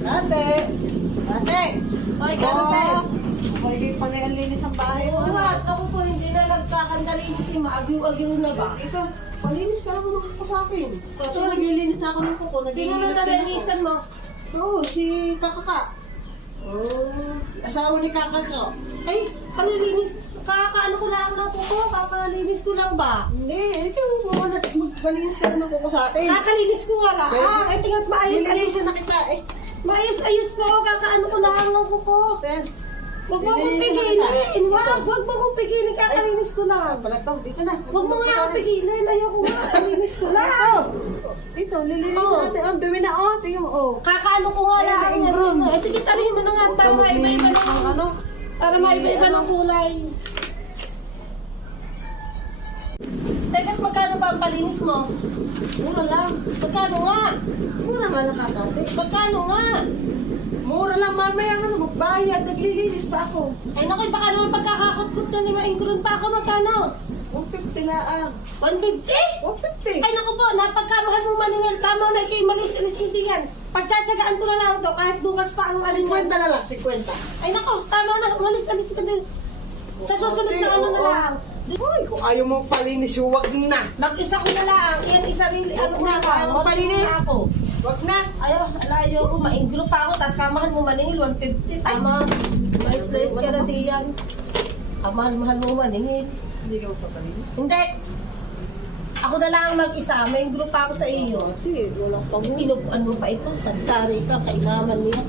Ate! Ate! Oy, gano'n sa'yo? Hindi pa na ang linis ng bahay mo. Oo nga, ako po, hindi na nagkakandali kasi maagyo-agyo na ba? Ito, malinis ka naman ako sa akin. Ito, naglilinis na ako ng kuko. Sino na nalinisan mo? Oo, si Kakaka. Oh, asawa ni Kakaka. Ay, kalilinis. Kakaano ko lang na po ko, kakalinis ko lang ba? Hindi, ikaw mo maglinis ka naman kuko sa atin. Kakalinis ko nga lang. Ay, tingnan maayos-ayos. Nililisan na kita eh. Maayos-ayos po, kakaano ko lang ng kuko. Ten. Huwag mo akong pigilin. Huwag mo akong pigilin, kakalinis ko lang. Balataw, dito na. Huwag mo nga akong pigilin. Ayoko nga, kakalinis ko lang. Dito, lilinis Oo. natin. Oh, dumi na oh. Tingnan mo oh. Kakaano ko nga Ayan, lang. na-ingrown. Ay, sige, tarihin mo na nga. Para maiba-iba Maglinis ng ng ano. Para maiba-iba ng kulay. Teka, magkano ba ang palinis mo? Mura lang. Magkano nga? Mura nga lang kakate. Magkano nga? Mura lang mamaya nga magbayad. Naglilinis pa ako. Ay naku, baka naman pagkakakutkot na ni Maingron pa ako. Magkano? 150 lang. 150? 150. Ay naku po, napagkamahal mo maningal. Tama na kayo, malis-alis hindi yan. Pagtsatsagaan ko na lang ito kahit bukas pa ang 50 na lang, 50. Ay naku, tama na, malis-alis ka din. Sa susunod na ano na lang. Uy, kung ayaw mo palinis, huwag na. Mag-isa ko na lang. Yan, isa-rili. Ano Huwag na, na ayaw mo palinis. ako. Huwag na. Ayaw, layo ko. Maingro pa ako. Tapos kamahal mo maningil, 150. Tama. May slice ka na diyan. Kamahal-mahal mo maningil. Hindi ka magpapalinis. Hindi. Ako na lang ang mag-isa. May group pa ako sa iyo. Ate, wala kang Inupuan mo pa ito. Sari-sari ka. Kailangan niya.